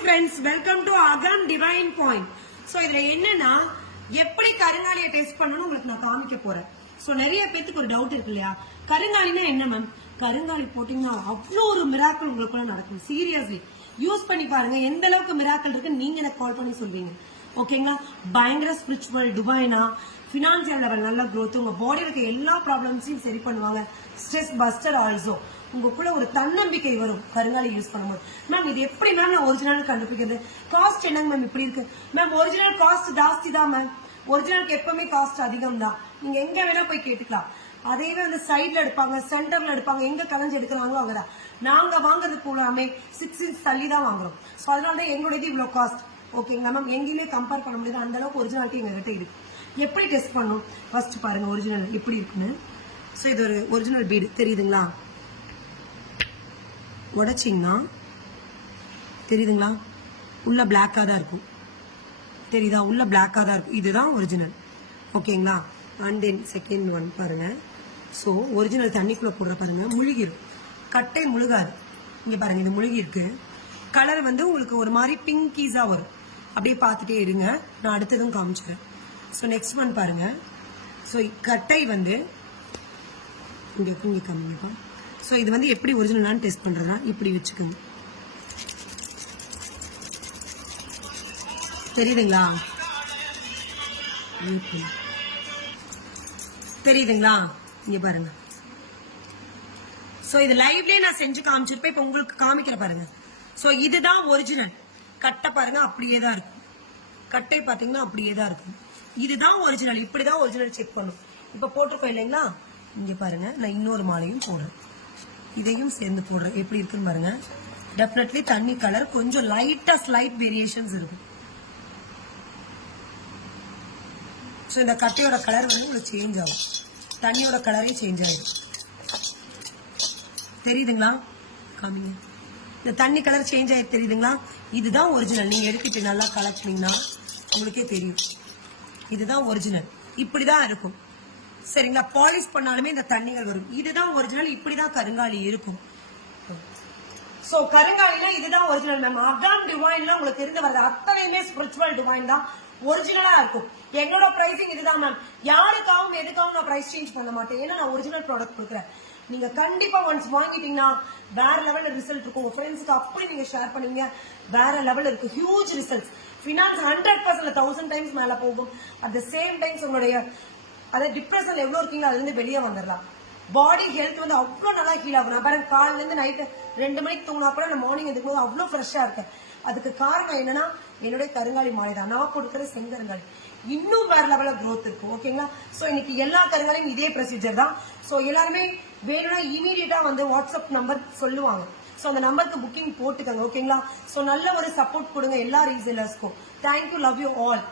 Friends welcome to Agam divine point so இதுல என்னன்னா எப்படி கருங்காலியை டெஸ்ட் பண்ணணும்னு உங்களுக்கு நான் காமிக்க போறேன். ஸோ நிறைய பேத்துக்கு ஒரு டவுட் இருக்கு இல்லையா? கருங்காலினா என்ன மேம் கருங்காலி போட்டீங்கன்னா அவ்வளோ ஒரு மிராக்கள் உங்களுக்குள்ள நடக்கும். சீரியஸ்லி யூஸ் பண்ணி பாருங்க எந்த அளவுக்கு மிராக்கள் இருக்கு நீங்க எனக்கு கால் பண்ணி சொல்வீங்க. ஓகேங்களா பயங்கர ஸ்பிரிச்சுவல் டிவைனா ஃபினான்சியல் லெவல் நல்ல க்ரோத் உங்கள் பாடியில் இருக்க எல்லா ப்ராப்ளம்ஸையும் சரி பண்ணுவாங்க. ஸ்ட்ரெஸ் பஸ்டர் ஆல்சோ உங்களுக்குள்ள ஒரு தன்னம்பிக்கை வரும். கருங்காலி யூஸ் பண்ணும்போது. மேம் இது எப்படி மேம் நான் ஒரிஜினல் கண்டுபிடிக்கிறது? காஸ்ட் என்னங்க மேம் இப்படி இருக்கு? மேம் ஒரிஜினல் காஸ்ட் ஜாஸ்தி தான் மேம் ஒரிஜினலுக்கு எப்பவுமே காஸ்ட் அதிகம் தான் நீங்க எங்க வேணா போய் கேட்டுக்கலாம். அதையவே வந்து சைட்ல எடுப்பாங்க சென்டர்ல எடுப்பாங்க எங்க கலைஞ்சு எடுக்கிறாங்களோ அங்கதான். நாங்க வாங்குறது கூடாமே சிக்ஸ் இன்ச் தள்ளி தான் வாங்குறோம். ஸோ அதனால தான் எங்களுடையது இவ்வளோ காஸ்ட் ஓகேங்களா மேம் எங்கேயுமே கம்பேர் பண்ண முடியாது. அந்த அளவுக்கு ஒரிஜினாலிட்டி எங்ககிட்ட இருக்கு. எப்படி டெஸ்ட் பண்ணணும் ஃபர்ஸ்ட் பாருங்க ஒரிஜினல் எப்படி இருக்குன்னு. ஸோ இது ஒரு ஒரிஜினல் பீடு தெரியுதுங்களா? உடைச்சிங்கன்னா தெரியுதுங்களா? உள்ள பிளாக்காக தான் இருக்கும். தெரியுதா? உள்ள பிளாக்காக தான் இருக்கும். இதுதான் ஒரிஜினல் ஓகேங்களா? அண்ட் தென் செகண்ட் ஒன் பாருங்க. ஸோ ஒரிஜினல் தண்ணிக்குள்ளே போடுற பாருங்க. முழுகிடும் கட்டை முழுகாது. இங்கே பாருங்க இது முழுகி இருக்கு கலர் வந்து உங்களுக்கு ஒரு மாதிரி பிங்கீஸாக வரும். அப்படியே பார்த்துட்டே இருங்க. நான் அடுத்ததும் காமிச்சிடுறேன் ஸோ நெக்ஸ்ட் ஒன் பாருங்கள் ஸோ கட்டை வந்து இங்கே இங்க காமிங்கப்பா ஸோ இது வந்து எப்படி ஒரிஜினலான்னு டெஸ்ட் பண்றதுனா இப்படி வச்சுக்கோங்க. தெரியுதுங்களா? தெரியுதுங்களா? இங்கே பாருங்க. ஸோ இது லைவ்லேயே நான் செஞ்சு காமிச்சிருப்பேன். இப்போ உங்களுக்கு காமிக்கிற பாருங்க. ஸோ இதுதான் ஒரிஜினல் கட்டை பாருங்க அப்படியே தான் இருக்கும். கட்டை பார்த்தீங்கன்னா அப்படியே தான் இருக்கும். இதுதான் ஒரிஜினல் இப்படிதான் ஒரிஜினல் செக் பண்ணும். இப்ப போட்டிருக்கோம் இல்லைங்களா? இங்க பாருங்க நான் இன்னொரு மாலையும் போடுறேன். இதையும் சேர்ந்து போடுறேன். எப்படி இருக்குன்னு பாருங்க. டெஃபினெட்லி தண்ணி கலர் கொஞ்சம் லைட்டா ஸ்லைட் வேரியேஷன்ஸ் இருக்கும். ஸோ இந்த கட்டையோட கலர் வந்து உங்களுக்கு சேஞ்ச் ஆகும். தண்ணியோட கலரே சேஞ்ச் ஆகிடும் தெரியுதுங்களா? காமிங்க. இந்த தண்ணி கலர் சேஞ்ச் ஆகி தெரியுதுங்களா? இதுதான் ஒரிஜினல் நீங்க எடுத்துட்டு நல்லா கலக்குனீங்கன்னா உங்களுக்கே தெரியும். இதுதான் ஒரிஜினல் இப்படிதான் இருக்கும். சரிங்களா? பாலிஷ் பண்ணாலுமே இந்த தண்ணிகள் வரும். இதுதான் ஒரிஜினல் இப்படிதான் கருங்காலி இருக்கும். சோ கருங்காலில இதுதான் ஒரிஜினல் மேம் அகான் டிவைன்லாம் உங்களுக்கு இருந்து வருது அத்தனையுமே ஸ்பிரிச்சுவல் டிவைன் தான். ஒரிஜினலா இருக்கும். என்னோட பிரைசிங் இதுதான் மேம் யாருக்காகவும் எதுக்காகவும் நான் பிரைஸ் சேஞ்ச் பண்ண மாட்டேன். ஏன்னா நான் ஒரிஜினல் ப்ராடக்ட் கொடுக்குறேன். நீங்க கண்டிப்பா ஒன்ஸ் வாங்கிட்டீங்கன்னா வேற லெவல்ல ரிசல்ட் இருக்கும். உங்க ஃப்ரெண்ட்ஸ்க்கு அப்படி நீங்க ஷேர் பண்ணீங்க. வேற லெவல் இருக்கு huge results finance hundred percent thousand times மேல போகும். அட் த சேம் டைம்ஸ் உங்களுடைய அதாவது டிப்ரெஷன் எவ்வளவு இருக்கீங்களோ அதுல இருந்து வெளியே வந்துடலாம். பாடி ஹெல்த் வந்து அவ்வளோ நல்லா ஹீல் ஆகும். நான் பாருங்க காலையில நைட்டு ரெண்டு மணிக்கு தூங்கினா கூட நான் மார்னிங் எதுக்கும் போது அவ்வளோ ஃப்ரெஷ்ஷாக இருக்கேன். அதுக்கு காரணம் என்னன்னா என்னுடைய கருங்காலி மாலை தான். நான் கொடுக்குற செங்கருங்காலி. இன்னும் வேற லெவலில் க்ரோத் இருக்கும் ஓகேங்களா ஸோ இன்னைக்கு எல்லா கருங்காலையும் இதே ப்ரொசீஜர் தான். ஸோ எல்லாருமே வேணும்னா இமீடியட்டா வந்து வாட்ஸ்அப் நம்பர் சொல்லுவாங்க. ஸோ அந்த நம்பருக்கு புக்கிங் போட்டுக்கோங்க ஓகேங்களா ஸோ நல்ல ஒரு சப்போர்ட் கொடுங்க எல்லா ரீசேலர்ஸ்க்கும் thank you love you all